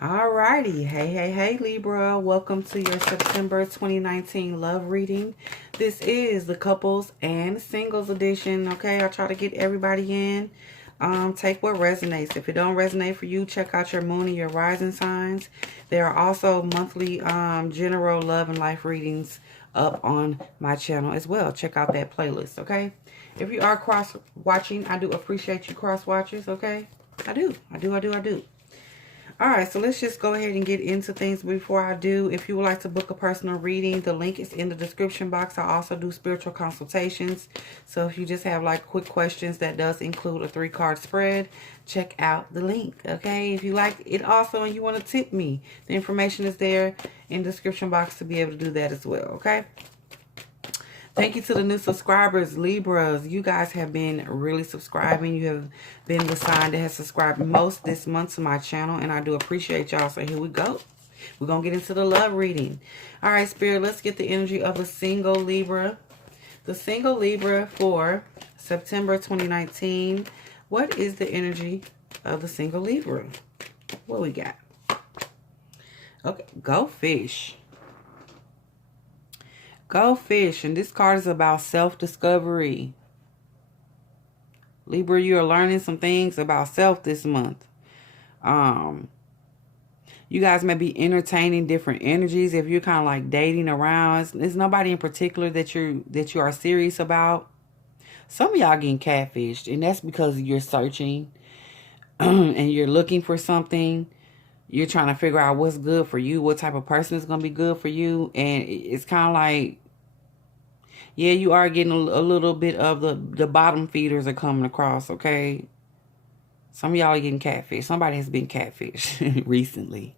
Alrighty, hey Libra, welcome to your September 2019 love reading. This is the couples and singles edition. Okay, I try to get everybody in. Take what resonates. If it don't resonate for you, check out your moon and your rising signs. There are also monthly general love and life readings up on my channel as well. Check out that playlist. Okay, if you are cross watching, I do appreciate you cross watchers. Okay, I do. Alright, so let's just go ahead and get into things. Before I do, if you would like to book a personal reading, the link is in the description box. I also do spiritual consultations. So if you just have like quick questions, that does include a 3-card spread. Check out the link, okay? If you like it also and you want to tip me, the information is there in the description box to be able to do that as well, okay? Thank you to the new subscribers, Libras. You guys have been really subscribing. You have been the sign that has subscribed most this month to my channel, and I do appreciate y'all. So here we go. We're going to get into the love reading. All right, Spirit, let's get the energy of a single Libra. The single Libra for September 2019. What is the energy of the single Libra? What we got? Okay, go fish. Go fish, and this card is about self-discovery. Libra, you are learning some things about self this month. You guys may be entertaining different energies. If you're kind of like dating around, there's nobody in particular that you are serious about. Some of y'all getting catfished, and that's because you're searching and you're looking for something. You're trying to figure out what's good for you, what type of person is going to be good for you. And it's kind of like, yeah, you are getting a little bit of the bottom feeders are coming across, okay? Some of y'all are getting catfish. Somebody has been catfish recently.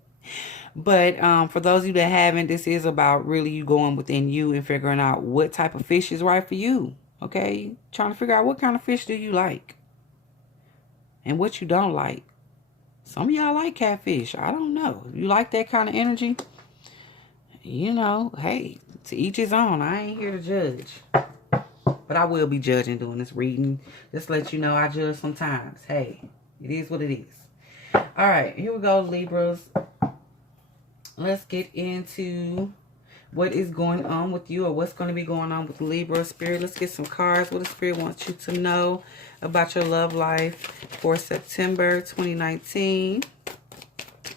But for those of you that haven't, this is about really you going within you and figuring out what type of fish is right for you, okay? Trying to figure out what kind of fish do you like and what you don't like. Some of y'all like catfish. I don't know. You like that kind of energy? You know, hey, to each his own. I ain't here to judge. But I will be judging doing this reading. Just let you know I judge sometimes. Hey, it is what it is. All right, here we go, Libras. Let's get into what is going on with you, or what's going to be going on with Libra. Spirit, let's get some cards. What the Spirit wants you to know about your love life for September 2019.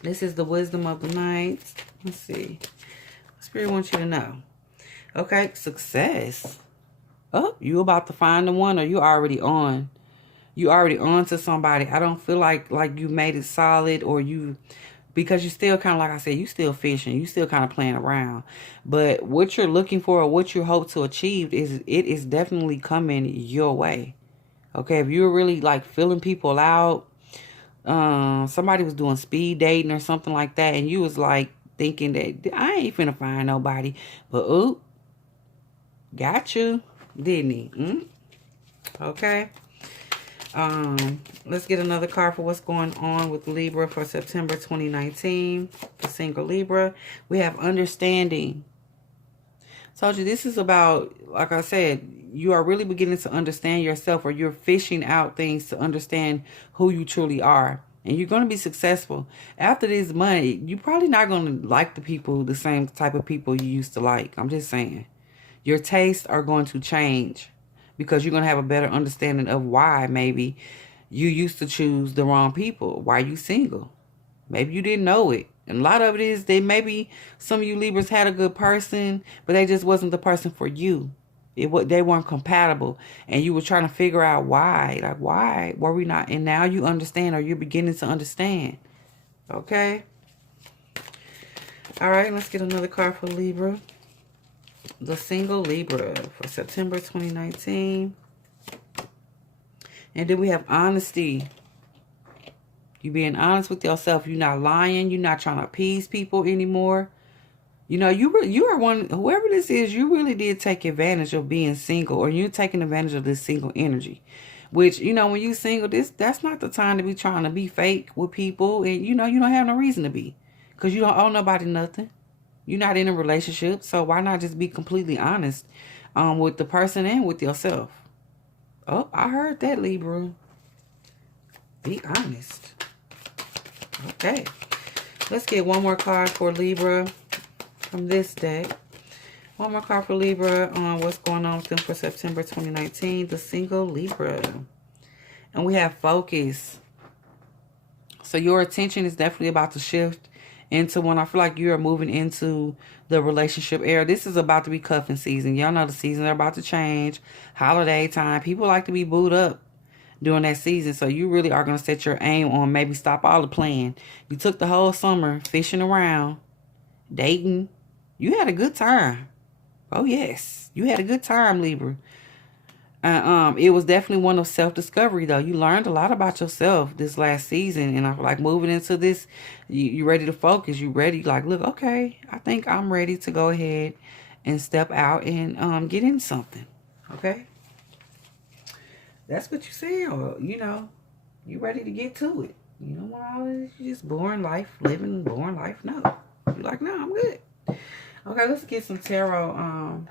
This is the wisdom of the night. Let's see. Spirit wants you to know. Okay, success. Oh, you about to find the one, or you already on. You already on to somebody. I don't feel like you made it solid, or you, because you still kind of, like I said, you still fishing. You still kind of playing around. But what you're looking for, or what you hope to achieve, it is definitely coming your way. Okay, if you're really like filling people out, somebody was doing speed dating or something like that, and you was like thinking that I ain't finna find nobody, but oop, got you, didn't he? Okay. Let's get another card for what's going on with Libra for September 2019. For single Libra, we have understanding. Told you this is about, like I said, you are really beginning to understand yourself, or you're fishing out things to understand who you truly are. And you're going to be successful. After this money, you're probably not going to like the same type of people you used to like. I'm just saying. Your tastes are going to change, because you're going to have a better understanding of why maybe you used to choose the wrong people. Why you single. Maybe you didn't know it. And a lot of it is maybe some of you Libras had a good person, but they just wasn't the person for you. They weren't compatible, and you were trying to figure out why. Like, why were we not? And now you understand, or you're beginning to understand. Okay? All right, let's get another card for Libra. The single Libra for September 2019. And then we have honesty. You being honest with yourself. You're not lying. You're not trying to appease people anymore. You know, you are one, whoever this is, you really did take advantage of being single, or you're taking advantage of this single energy. Which, you know, when you single, that's not the time to be trying to be fake with people. And, you know, you don't have no reason to be. Because you don't owe nobody nothing. You're not in a relationship. So why not just be completely honest with the person and with yourself? Oh, I heard that, Libra. Be honest. Okay. Let's get one more card for Libra from this deck. One more card for Libra on what's going on with them for September 2019. The single Libra. And we have focus. So your attention is definitely about to shift into when I feel like you are moving into the relationship era. This is about to be cuffing season. Y'all know the seasons are about to change. Holiday time. People like to be booed up during that season. So you really are going to set your aim on maybe stop all the playing. You took the whole summer fishing around, dating. You had a good time. Oh, yes. You had a good time, Libra. It was definitely one of self-discovery, though. You learned a lot about yourself this last season. And I feel like moving into this, you ready to focus. You ready, like, look, okay, I think I'm ready to go ahead and step out and get in something. Okay? That's what you're saying. Or, you know, you ready to get to it. You don't want all this just boring life, living boring life. No. You're like, no, I'm good. Okay, let's get some tarot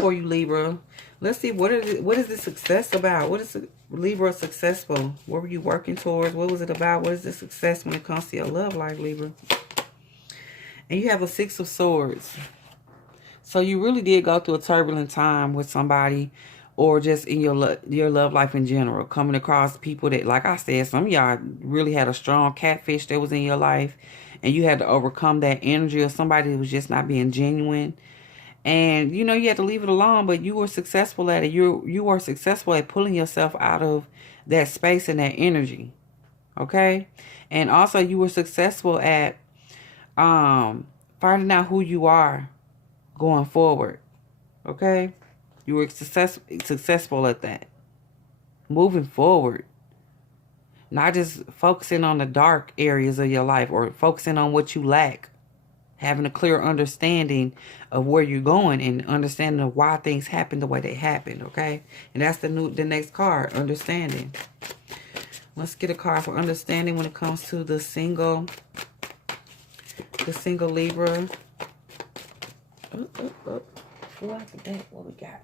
for you, Libra. Let's see, what is this success about? What is Libra successful? What were you working towards? What was it about? What is the success when it comes to your love life, Libra? And you have a 6 of Swords. So you really did go through a turbulent time with somebody, or just in your love life in general, coming across people that, like I said, some of y'all really had a strong catfish that was in your life, and you had to overcome that energy of somebody who was just not being genuine. And, you know, you had to leave it alone, but you were successful at it. You were successful at pulling yourself out of that space and that energy. Okay? And also you were successful at finding out who you are going forward. Okay? You were successful at that. Moving forward. Not just focusing on the dark areas of your life or focusing on what you lack. Having a clear understanding of where you're going and understanding of why things happen the way they happened, okay? And that's the next card, understanding. Let's get a card for understanding when it comes to the single Libra. Before after that, what we got?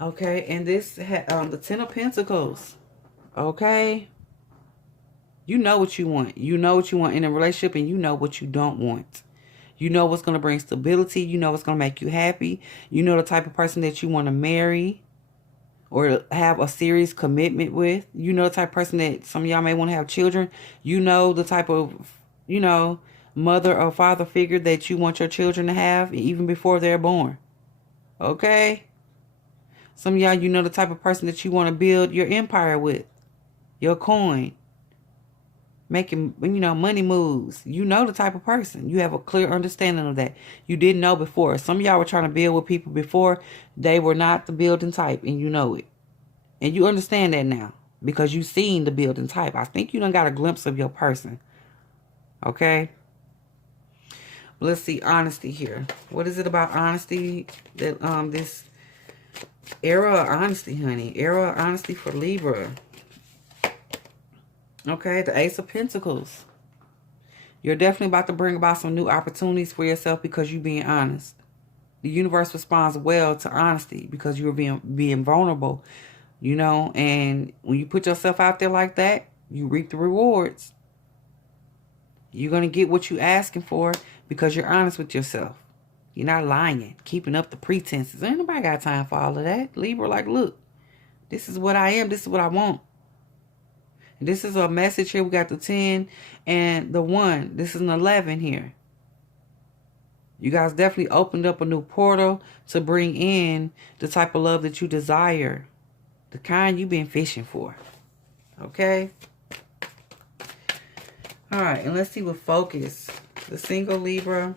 Okay, and this the 10 of Pentacles. Okay. You know what you want. You know what you want in a relationship, and you know what you don't want. You know what's going to bring stability. You know what's going to make you happy. You know the type of person that you want to marry or have a serious commitment with. You know the type of person that some of y'all may want to have children. You know the type of, you know, mother or father figure that you want your children to have even before they're born. Okay? Some of y'all, you know the type of person that you want to build your empire with. Your coin. Making, you know, money moves. You know the type of person. You have a clear understanding of that. You didn't know before. Some of y'all were trying to build with people before. They were not the building type, and you know it. And you understand that now because you've seen the building type. I think you done got a glimpse of your person. Okay? Let's see, honesty here. What is it about honesty that this era of honesty, honey? Era of honesty for Libra. Okay, the Ace of Pentacles. You're definitely about to bring about some new opportunities for yourself because you're being honest. The universe responds well to honesty because you're being vulnerable, you know. And when you put yourself out there like that, you reap the rewards. You're going to get what you're asking for because you're honest with yourself. You're not lying, keeping up the pretenses. Ain't nobody got time for all of that. Libra, like, look, this is what I am. This is what I want. This is a message here. We got the 10 and the 1. This is an 11 here. You guys definitely opened up a new portal to bring in the type of love that you desire. The kind you've been fishing for. Okay? All right. And let's see what focus. The single Libra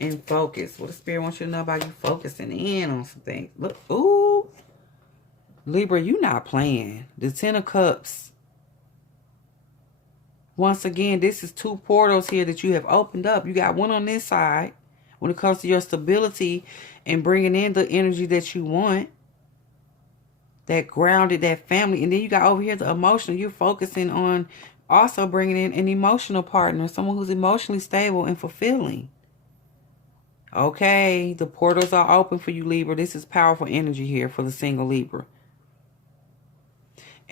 in focus. What the Spirit wants you to know about you focusing in on some things. Look. Ooh. Libra, you not playing. The 10 of Cups. Once again, this is 2 portals here that you have opened up. You got one on this side when it comes to your stability and bringing in the energy that you want. That grounded, that family. And then you got over here the emotional. You're focusing on also bringing in an emotional partner. Someone who's emotionally stable and fulfilling. Okay, the portals are open for you, Libra. This is powerful energy here for the single Libra.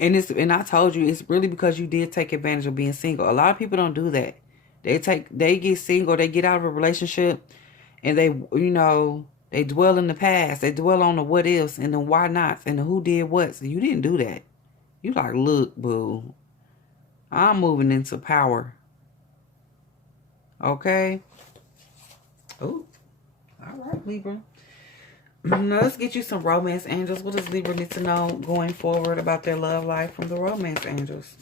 And I told you, it's really because you did take advantage of being single. A lot of people don't do that. They get single, they get out of a relationship, and they dwell in the past. They dwell on the what ifs and the why nots and the who did what. So you didn't do that. You like, look, boo, I'm moving into power. Okay? Oh, all right, Libra. Now let's get you some romance angels. What does Libra need to know going forward about their love life from the romance angels?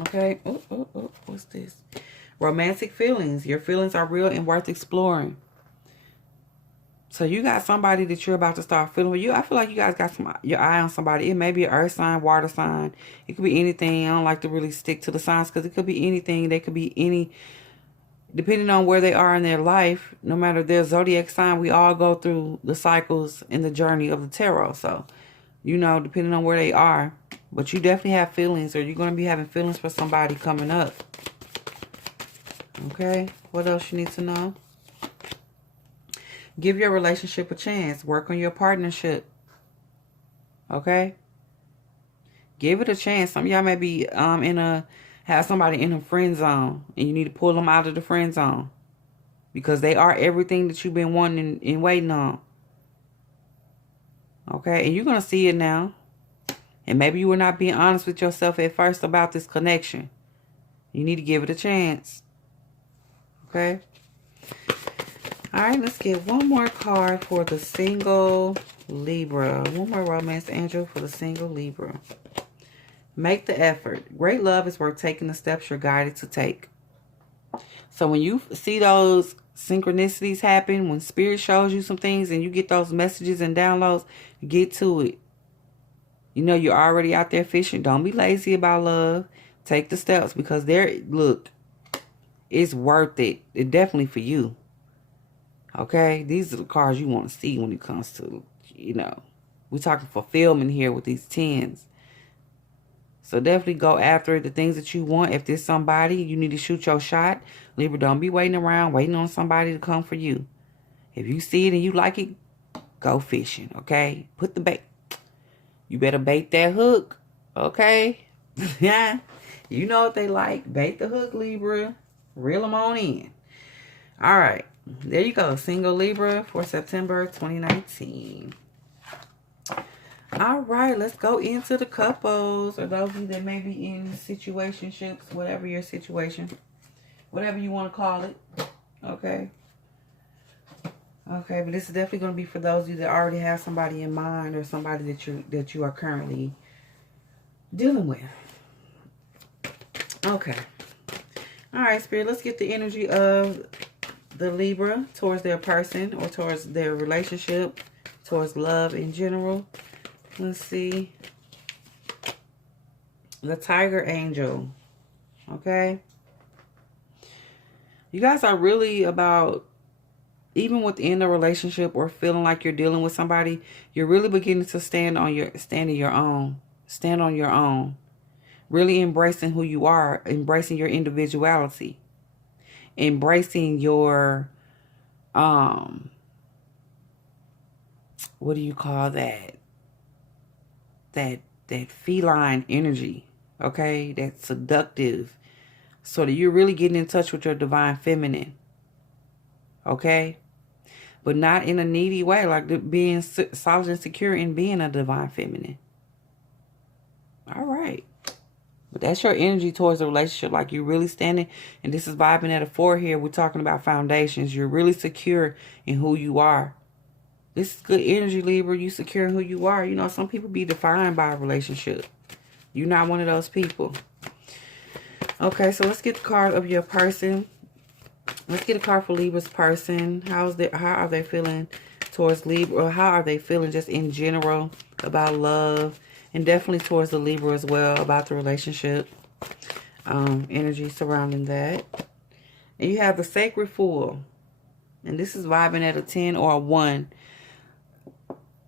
Okay. Oh, what's this? Romantic feelings. Your feelings are real and worth exploring. So you got somebody that you're about to start feeling with. I feel like you guys got your eye on somebody. It may be an earth sign, water sign. It could be anything. I don't like to really stick to the signs because it could be anything. They could be any, depending on where they are in their life, no matter their zodiac sign, we all go through the cycles and the journey of the tarot. So, depending on where they are. But you definitely have feelings, or you're going to be having feelings for somebody coming up. Okay, what else you need to know? Give your relationship a chance. Work on your partnership. Okay? Give it a chance. Some of y'all may be have somebody in a friend zone, and you need to pull them out of the friend zone because they are everything that you've been wanting and waiting on. Okay? And you're going to see it now. And maybe you were not being honest with yourself at first about this connection. You need to give it a chance. Okay? All right, let's get one more card for the single Libra. One more romance angel for the single Libra. Make the effort. Great love is worth taking the steps you're guided to take. So when you see those synchronicities happen, when spirit shows you some things and you get those messages and downloads, get to it. You're already out there fishing. Don't be lazy about love. Take the steps because it's worth it. It's definitely for you. Okay? These are the cards you want to see when it comes to, we're talking fulfillment here with these 10s. So definitely go after the things that you want. If there's somebody, you need to shoot your shot. Libra, don't be waiting around, waiting on somebody to come for you. If you see it and you like it, go fishing, okay? Put the bait. You better bait that hook, okay? Yeah. You know what they like. Bait the hook, Libra. Reel them on in. All right. There you go. Single Libra for September 2019. All right. Let's go into the couples. Or those of you that may be in situationships. Whatever your situation. Whatever you want to call it. Okay. Okay. But this is definitely going to be for those of you that already have somebody in mind. Or somebody that you are currently dealing with. Okay. All right, Spirit. Let's get the energy of the Libra towards their person or towards their relationship, towards love in general. Let's see. The Tiger Angel. Okay. You guys are really about, even within a relationship or feeling like you're dealing with somebody, you're really beginning to stand on your own. Stand on your own. Really embracing who you are, embracing your individuality. Embracing your, what do you call that? That feline energy, okay? That seductive. So that you're really getting in touch with your divine feminine, okay? But not in a needy way, like being solid and secure in being a divine feminine. All right. But that's your energy towards the relationship. Like you're really standing, and this is vibing at a 4 here. We're talking about foundations. You're really secure in who you are. This is good energy, Libra. You secure in who you are. Some people be defined by a relationship. You're not one of those people. Okay, so let's get the card of your person. Let's get a card for Libra's person. How are they feeling towards Libra? Or how are they feeling just in general about love? And definitely towards the Libra as well, about the relationship. Energy surrounding that. And you have the Sacred Fool. And this is vibing at a 10 or a 1.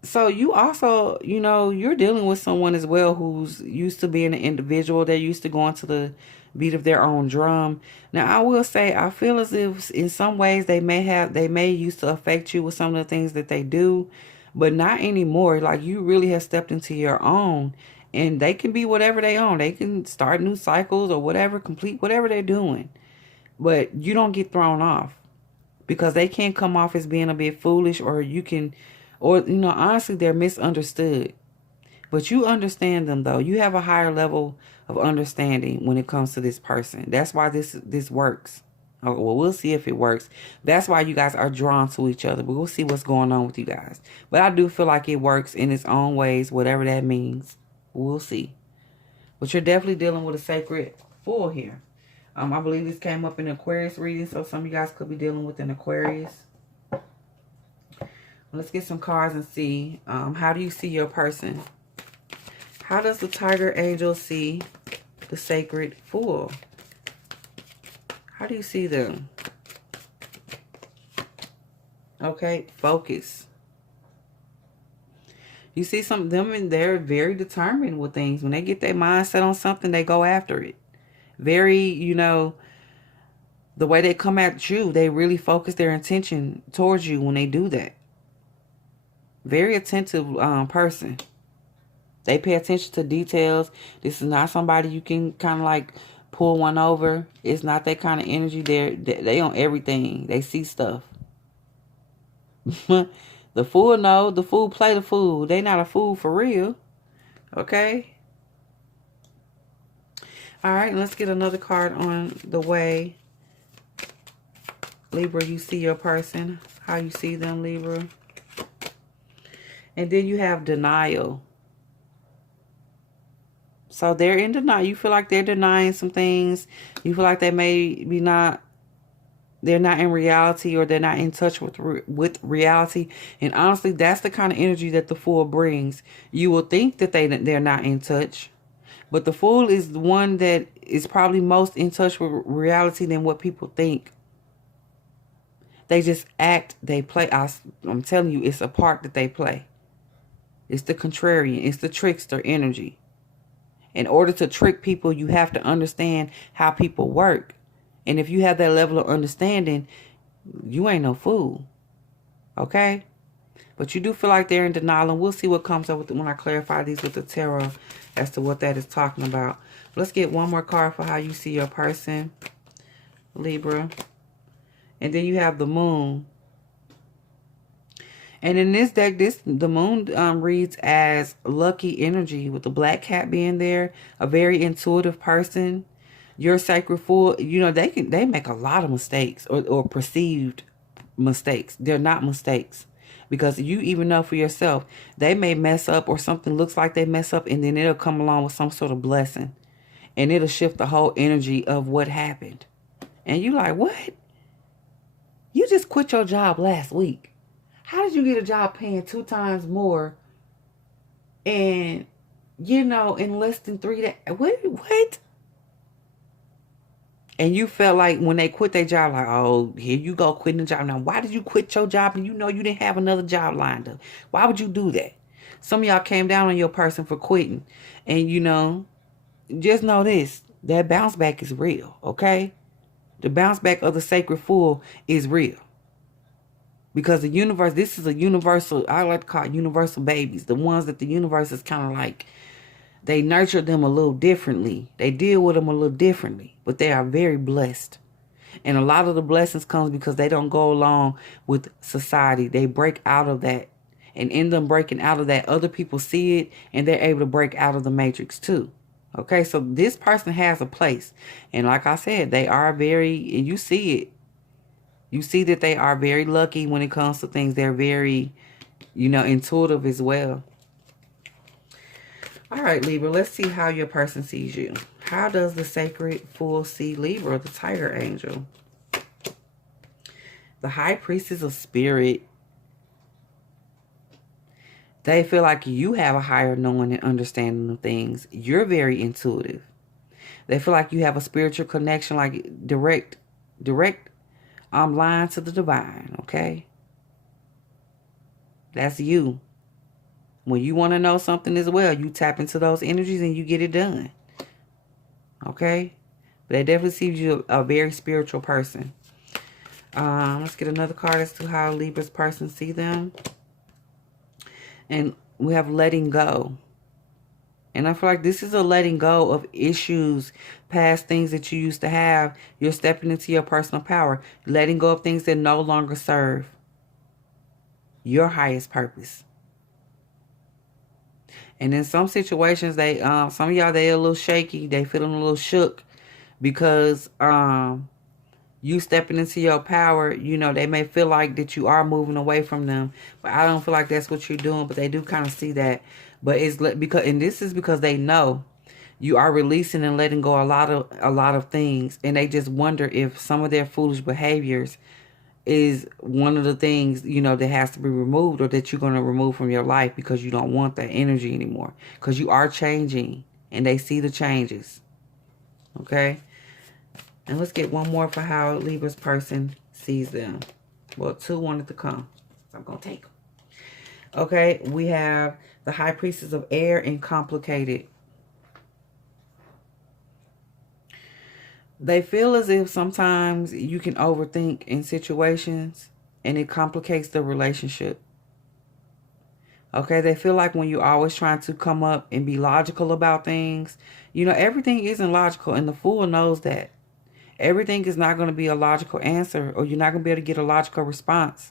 So you also, you're dealing with someone as well who's used to being an individual. They're used to going to the beat of their own drum. Now, I will say, I feel as if in some ways they may used to affect you with some of the things that they do. But not anymore. Like you really have stepped into your own And they can be whatever they own. They can start new cycles or whatever, complete whatever they're doing. But you don't get thrown off because they can't come off as being a bit foolish, or you can, or, you know, honestly, they're misunderstood. But you understand them, though. You have a higher level of understanding when it comes to this person. That's why this works. Oh, well, we'll see if it works. That's why you guys are drawn to each other. But we'll see what's going on with you guys. But I do feel like it works in its own ways, whatever that means. We'll see. But you're definitely dealing with a sacred fool here. I believe this came up in Aquarius reading, so some of you guys could be dealing with an Aquarius. Let's get some cards and see. How do you see your person? How does the Tiger Angel see the Sacred Fool? How do you see them? Okay, focus. You see some of them, and they're very determined with things. When they get their mind set on something, they go after it. Very, you know, the way they come at you, they really focus their intention towards you when they do that. Very attentive person. They pay attention to details. This is not somebody you can kind of like pull one over. It's not that kind of energy. They on everything. They see stuff. The fool know. The fool play the fool. They not a fool for real. Okay. All right. Let's get another card on the way. Libra, you see your person. How you see them, Libra. And then you have denial. So they're in denial. You feel like they're denying some things. You feel like they may be not, they're not in reality, or they're not in touch with reality. And honestly, that's the kind of energy that the Fool brings. You will think that they're not in touch. But the Fool is the one that is probably most in touch with reality than what people think. They just act, they play. I'm telling you, it's a part that they play. It's the contrarian. It's the trickster energy. In order to trick people, you have to understand how people work. And if you have that level of understanding, you ain't no fool. Okay? But you do feel like they're in denial. And we'll see what comes up with when I clarify these with the tarot as to what that is talking about. Let's get one more card for how you see your person, Libra. And then you have the Moon. And in this deck, the Moon reads as lucky energy, with the black cat being there. A very intuitive person. Your Sacred Fool, you know, they make a lot of mistakes, or perceived mistakes. They're not mistakes. Because you even know for yourself, they may mess up, or something looks like they mess up, and then it'll come along with some sort of blessing. And it'll shift the whole energy of what happened. And you like, what? You just quit your job last week. How did you get a job paying 2 times more, and, you know, in less than 3 days? What? And you felt like when they quit their job, like, oh, here you go quitting the job. Now, why did you quit your job and you know you didn't have another job lined up? Why would you do that? Some of y'all came down on your person for quitting. And, you know, just know this. That bounce back is real, okay? The bounce back of the Sacred Fool is real. Because the universe, this is a universal, I like to call it universal babies. The ones that the universe is kind of like, they nurture them a little differently. They deal with them a little differently. But they are very blessed. And a lot of the blessings comes because they don't go along with society. They break out of that. And in them breaking out of that, other people see it, and they're able to break out of the matrix too. Okay, so this person has a place. And like I said, they are very, and you see it. You see that they are very lucky when it comes to things. They're very, you know, intuitive as well. All right, Libra, let's see how your person sees you. How does the Sacred Fool see Libra, the Tiger Angel? The High Priestess of Spirit. They feel like you have a higher knowing and understanding of things. You're very intuitive. They feel like you have a spiritual connection, like direct line to the divine, okay? That's you. When you want to know something as well, you tap into those energies and you get it done. Okay? But they definitely see you a very spiritual person. Let's get another card as to how Libra's person see them. And we have letting go. And I feel like this is a letting go of issues, past things that you used to have. You're stepping into your personal power, letting go of things that no longer serve your highest purpose. And in some situations, some of y'all, they a little shaky. They feeling a little shook because you stepping into your power. You know, they may feel like that you are moving away from them, but I don't feel like that's what you're doing. But they do kind of see that. But it's because, and this is because they know you are releasing and letting go a lot of things, and they just wonder if some of their foolish behaviors is one of the things, you know, that has to be removed, or that you're going to remove from your life because you don't want that energy anymore, because you are changing and they see the changes. Okay, and let's get one more for how Libra's person sees them. Well, two wanted to come, so I'm going to take them. Okay, we have the High Priestess of Air and Complicated. They feel as if sometimes you can overthink in situations and it complicates the relationship. Okay, they feel like when you're always trying to come up and be logical about things, you know, everything isn't logical, and the Fool knows that. Everything is not going to be a logical answer, or you're not going to be able to get a logical response,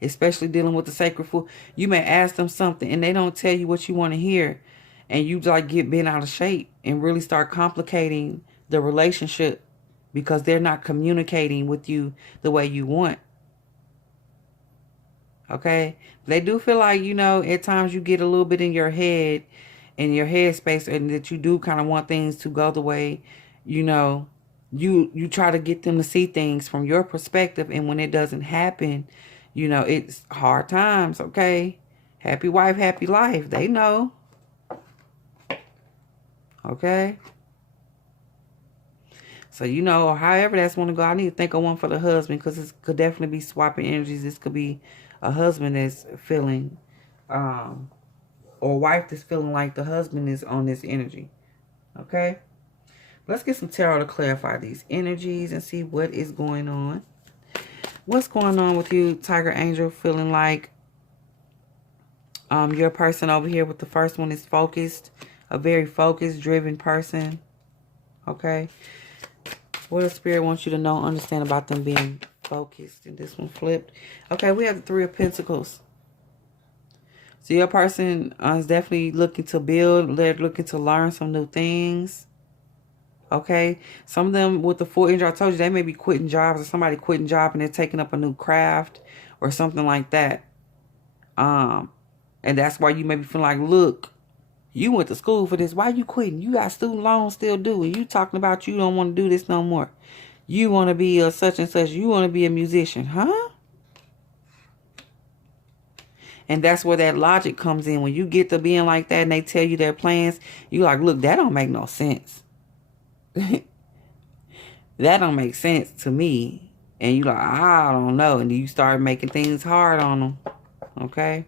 especially dealing with the Sacred Fool. You may ask them something and they don't tell you what you want to hear, and you like get bent out of shape and really start complicating the relationship because they're not communicating with you the way you want. Okay? They do feel like, you know, at times you get a little bit in your head, in your head space, and that you do kind of want things to go the way, you know, you try to get them to see things from your perspective, and when it doesn't happen, you know, it's hard times, okay? Happy wife, happy life. They know. Okay? So, you know, however that's want to go, I need to think of one for the husband, because this could definitely be swapping energies. This could be a husband that's feeling, or a wife that's feeling like the husband is on this energy. Okay? Let's get some tarot to clarify these energies and see what is going on. What's going on with you, Tiger Angel, feeling like your person over here with the first one is focused, a very focused, driven person. Okay? What does Spirit wants you to know, understand about them being focused? And this one flipped. Okay, we have the Three of Pentacles. So your person is definitely looking to build. They're looking to learn some new things. Okay? Some of them with the Full Energy, I told you, they may be quitting jobs, or somebody quitting job and they're taking up a new craft or something like that. And that's why you may be feeling like, look, you went to school for this. Why you quitting? You got student loans still due. And you talking about you don't want to do this no more. You want to be a such and such. You want to be a musician. Huh? And that's where that logic comes in. When you get to being like that and they tell you their plans, you like, look, that don't make no sense. That don't make sense to me. And you like, I don't know. And you start making things hard on them. Okay?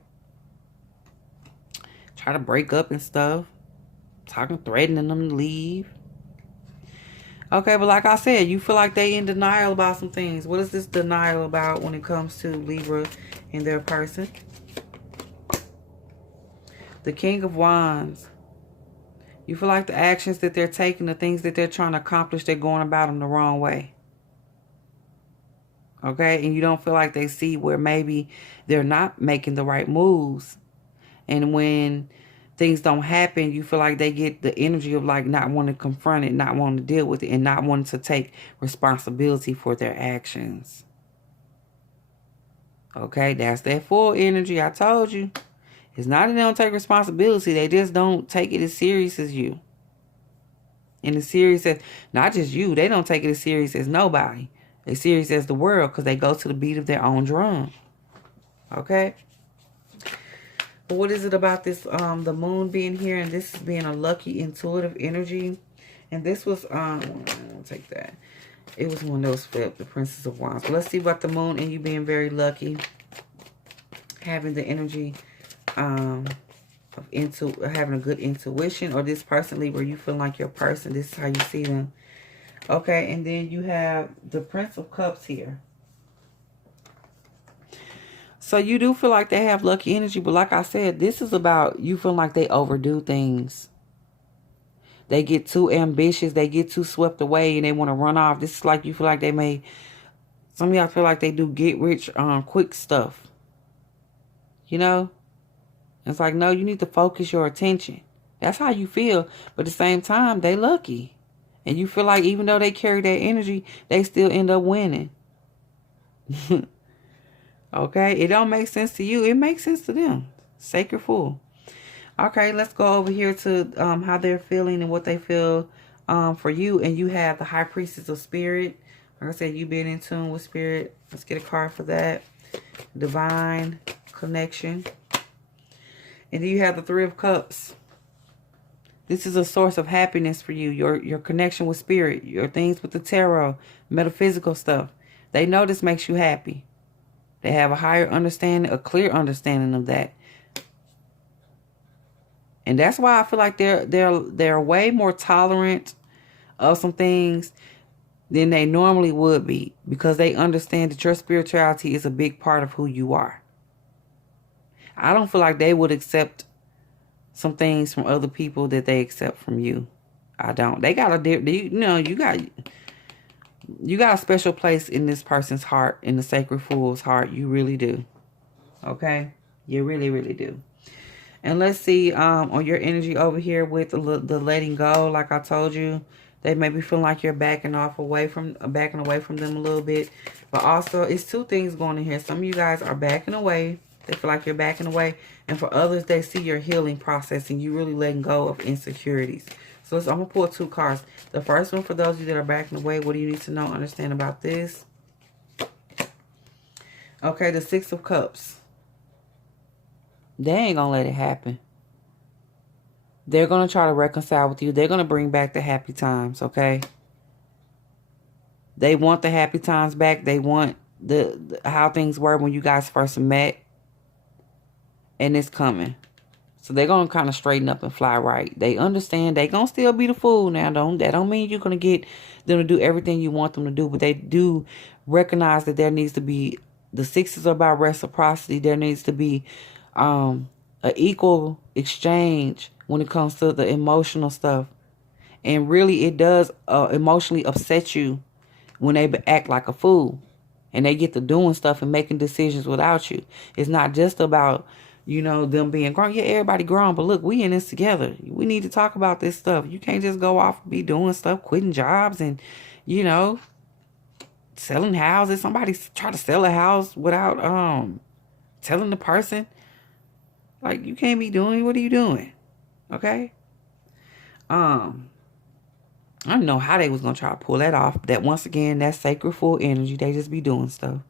Try to break up and stuff. Talking, threatening them to leave. Okay, but like I said, you feel like they in denial about some things. What is this denial about when it comes to Libra and their person? The King of Wands. You feel like the actions that they're taking, the things that they're trying to accomplish, they're going about them the wrong way. Okay, and you don't feel like they see where maybe they're not making the right moves. And when things don't happen, you feel like they get the energy of like not wanting to confront it, not wanting to deal with it, and not wanting to take responsibility for their actions. Okay, that's that full energy. I told you. It's not that they don't take responsibility. They just don't take it as serious as you. And as serious as, not just you, they don't take it as serious as nobody. As serious as the world, because they go to the beat of their own drum. Okay? But what is it about this, the moon being here, and this being a lucky, intuitive energy? And this was, I'll take that. It was one of those flipped, the Princess of Wands. But let's see about the moon and you being very lucky. Having the energy of having a good intuition, or this person, Libra, you feel like your person, this is how you see them. Okay, and then you have the Prince of Cups here. So you do feel like they have lucky energy, but like I said, this is about you feeling like they overdo things. They get too ambitious. They get too swept away and they want to run off. This is like you feel like they may, some of y'all feel like they do get rich quick stuff. You know? It's like, no, you need to focus your attention. That's how you feel. But at the same time, they lucky. And you feel like even though they carry that energy, they still end up winning. Okay? It don't make sense to you. It makes sense to them. Sacred Fool. Okay, let's go over here to how they're feeling and what they feel for you. And you have the High Priestess of Spirit. Like I said, you've been in tune with Spirit. Let's get a card for that. Divine Connection. And then you have the Three of Cups. This is a source of happiness for you. Your connection with Spirit. Your things with the tarot. Metaphysical stuff. They know this makes you happy. They have a higher understanding, a clear understanding of that. And that's why I feel like they're way more tolerant of some things than they normally would be. Because they understand that your spirituality is a big part of who you are. I don't feel like they would accept some things from other people that they accept from you. I don't. They got you got a special place in this person's heart, in the Sacred Fool's heart. You really do. Okay? You really, really do. And let's see on your energy over here with the letting go. Like I told you, they may be feeling like you're backing away from them a little bit. But also, it's two things going in here. Some of you guys are backing away. They feel like you're backing away. And for others, they see your healing process and you really letting go of insecurities. So I'm going to pull two cards. The first one, for those of you that are backing away, what do you need to know, understand about this? Okay, the Six of Cups. They ain't going to let it happen. They're going to try to reconcile with you. They're going to bring back the happy times, okay? They want the happy times back. They want the how things were when you guys first met. And it's coming. So they're going to kind of straighten up and fly right. They understand they're going to still be the fool now. That don't mean you're going to get them to do everything you want them to do. But they do recognize that there needs to be, the sixes are about reciprocity. There needs to be an equal exchange when it comes to the emotional stuff. And really it does emotionally upset you when they act like a fool. And they get to doing stuff and making decisions without you. It's not just about, them being grown. Yeah, everybody grown, but look, we in this together. We need to talk about this stuff. You can't just go off and be doing stuff, quitting jobs and, selling houses. Somebody try to sell a house without telling the person. Like, you can't be doing, what are you doing? Okay? I don't know how they was going to try to pull that off. That, once again, that's Sacred Fool energy. They just be doing stuff.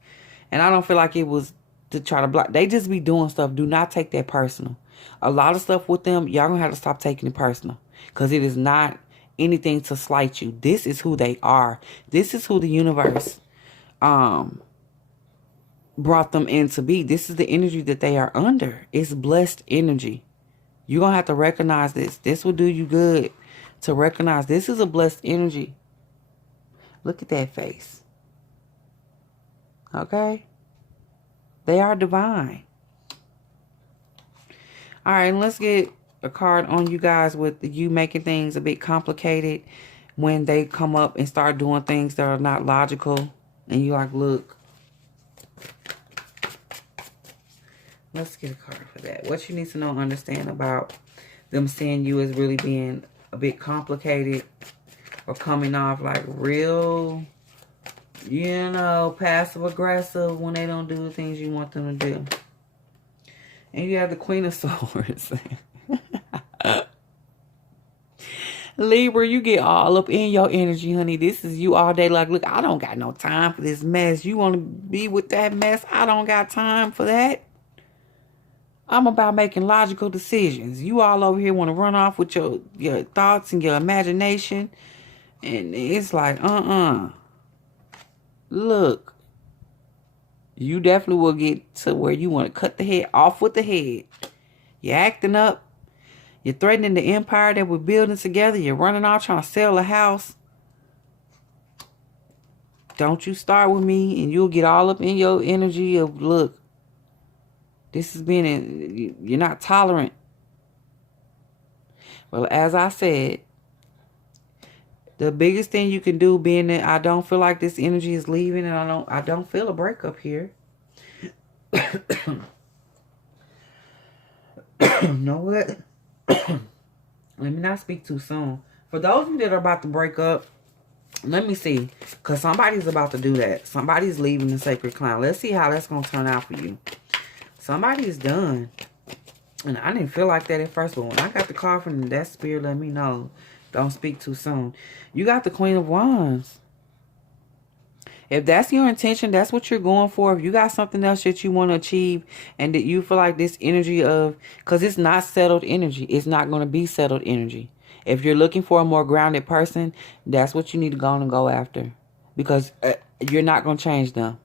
And I don't feel like it was to try to block. They just be doing stuff. Do not take that personal. A lot of stuff with them, y'all going to have to stop taking it personal. Because it is not anything to slight you. This is who they are. This is who the universe brought them in to be. This is the energy that they are under. It's blessed energy. You're going to have to recognize this. This will do you good to recognize this is a blessed energy. Look at that face. Okay? They are divine. All right, let's get a card on you guys with you making things a bit complicated when they come up and start doing things that are not logical. And you like, look. Let's get a card for that. What you need to know and understand about them seeing you as really being a bit complicated or coming off like real, passive aggressive when they don't do the things you want them to do. And you have the Queen of Swords. Libra, you get all up in your energy, honey. This is you all day. Like, look, I don't got no time for this mess. You want to be with that mess? I don't got time for that. I'm about making logical decisions. You all over here want to run off with your thoughts and your imagination. And it's like, Look, you definitely will get to where you want to cut the head off with the head. You're acting up. You're threatening the empire that we're building together. You're running off trying to sell a house. Don't you start with me and you'll get all up in your energy of, look, this has been, you're not tolerant. Well, as I said, The biggest thing you can do, being that I don't feel like this energy is leaving, and I don't feel a breakup here. You know what? Let me not speak too soon. For those of you that are about to break up, let me see. Because somebody's about to do that. Somebody's leaving the sacred clown. Let's see how that's going to turn out for you. Somebody's done. And I didn't feel like that at first. But when I got the call from that spirit, let me know. Don't speak too soon. You got the Queen of Wands. If that's your intention, that's what you're going for. If you got something else that you want to achieve and that you feel like this energy of, because it's not settled energy. It's not going to be settled energy. If you're looking for a more grounded person, that's what you need to go on and go after. Because you're not going to change them.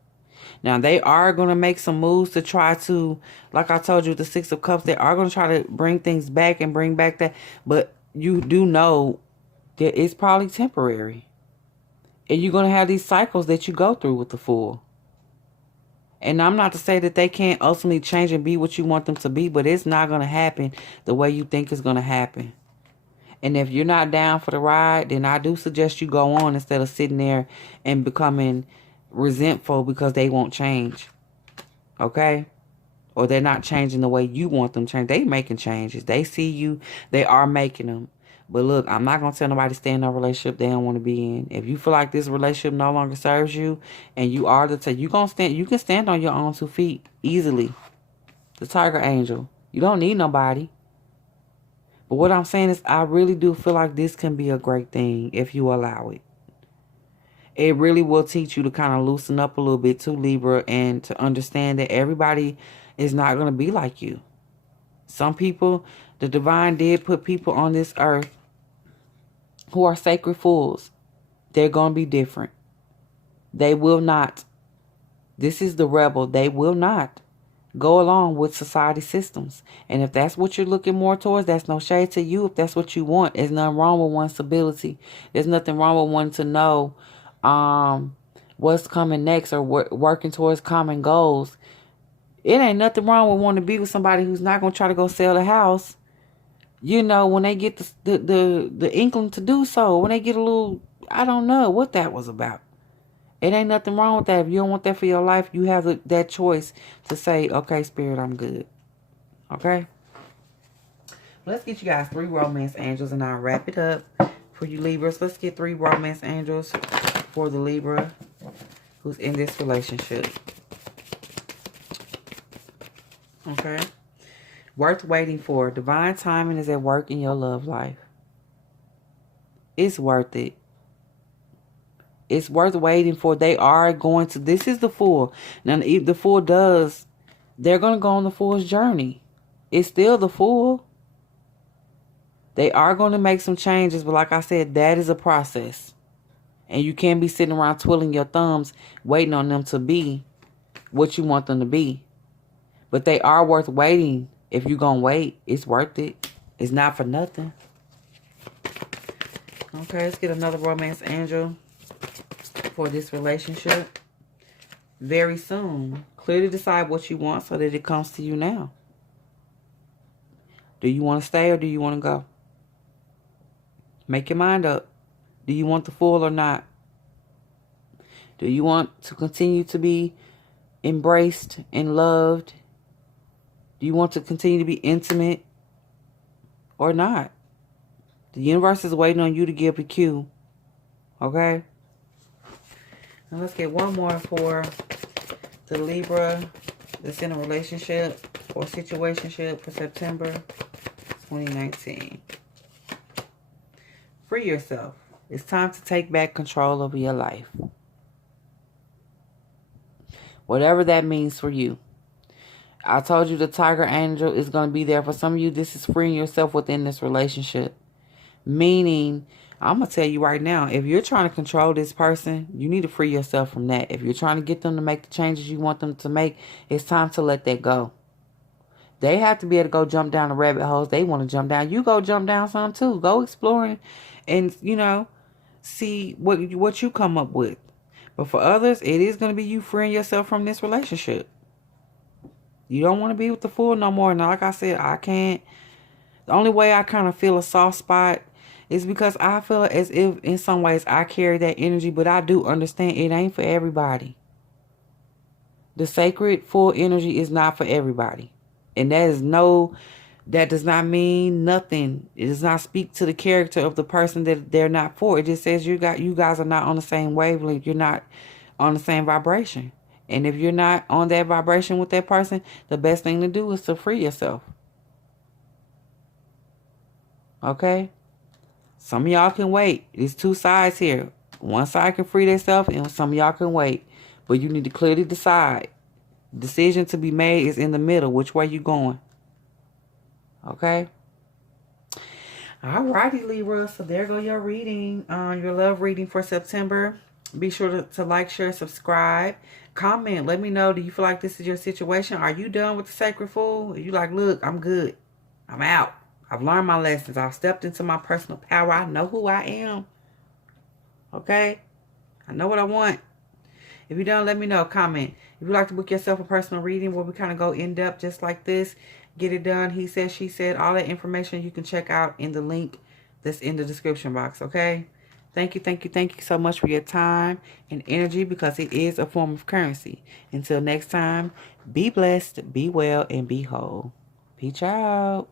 Now, they are going to make some moves to try to, like I told you, the Six of Cups, they are going to try to bring things back and bring back that. But you do know that it's probably temporary. And you're going to have these cycles that you go through with the Fool. And I'm not to say that they can't ultimately change and be what you want them to be, but it's not going to happen the way you think it's going to happen. And if you're not down for the ride, then I do suggest you go on instead of sitting there and becoming resentful because they won't change. Okay? Or they're not changing the way you want them to change. They making changes. They see you. They are making them. But look, I'm not going to tell nobody to stay in a relationship they don't want to be in. If you feel like this relationship no longer serves you and you are you can stand on your own 2 feet easily. The Tiger Angel. You don't need nobody. But what I'm saying is I really do feel like this can be a great thing if you allow it. It really will teach you to kind of loosen up a little bit too, Libra, and to understand that everybody is not going to be like you. Some people, the divine did put people on this earth who are sacred fools. They're going to be different. They will not. This is the rebel. They will not go along with society systems. And if that's what you're looking more towards, that's no shade to you. If that's what you want, there's nothing wrong with one's ability. There's nothing wrong with wanting to know what's coming next or working towards common goals. It ain't nothing wrong with wanting to be with somebody who's not going to try to go sell the house. You know, when they get the inkling to do so, when they get a little, I don't know what that was about. It ain't nothing wrong with that. If you don't want that for your life, you have that choice to say, okay, Spirit, I'm good. Okay? Let's get you guys 3 romance angels and I'll wrap it up for you Libras. Let's get 3 romance angels for the Libra who's in this relationship. Okay? Worth waiting for. Divine timing is at work in your love life. It's worth it. It's worth waiting for. They are going to. This is the Fool. Now, if the Fool does, they're going to go on the Fool's journey. It's still the Fool. They are going to make some changes. But like I said, that is a process. And you can't be sitting around twiddling your thumbs waiting on them to be what you want them to be. But they are worth waiting. If you're going to wait, it's worth it. It's not for nothing. Okay, let's get another romance angel for this relationship. Very soon. Clearly decide what you want so that it comes to you now. Do you want to stay or do you want to go? Make your mind up. Do you want the Fool or not? Do you want to continue to be embraced and loved? Do you want to continue to be intimate or not? The universe is waiting on you to give a cue. Okay? Now let's get one more for the Libra that's in a relationship or situationship for September 2019. Free yourself. It's time to take back control over your life. Whatever that means for you. I told you the Tiger Angel is going to be there. For some of you, this is freeing yourself within this relationship. Meaning, I'm going to tell you right now, if you're trying to control this person, you need to free yourself from that. If you're trying to get them to make the changes you want them to make, it's time to let that go. They have to be able to go jump down the rabbit holes they want to jump down. You go jump down some too. Go exploring and, you know, see what you come up with. But for others, it is going to be you freeing yourself from this relationship. You don't want to be with the Fool no more. Now, like I said, I can't. The only way I kind of feel a soft spot It's because I feel as if in some ways I carry that energy, but I do understand it ain't for everybody. The sacred full energy is not for everybody. And that does not mean nothing. It does not speak to the character of the person that they're not for. It just says you guys are not on the same wavelength. You're not on the same vibration. And if you're not on that vibration with that person, the best thing to do is to free yourself. Okay? Some of y'all can wait. There's two sides here. One side can free themselves and some of y'all can wait. But you need to clearly decide. Decision to be made is in the middle. Which way you going? Okay? Alrighty, Libra. So there go your reading. Your love reading for September. Be sure to like, share, subscribe. Comment. Let me know. Do you feel like this is your situation? Are you done with the sacred fool? Are you like, look, I'm good. I'm out. I've learned my lessons. I've stepped into my personal power. I know who I am. Okay? I know what I want. If you don't, let me know. Comment. If you'd like to book yourself a personal reading where we kind of go in-depth just like this, get it done. He said, she said, all that information you can check out in the link that's in the description box, okay? Thank you, thank you, thank you so much for your time and energy because it is a form of currency. Until next time, be blessed, be well, and be whole. Peace out.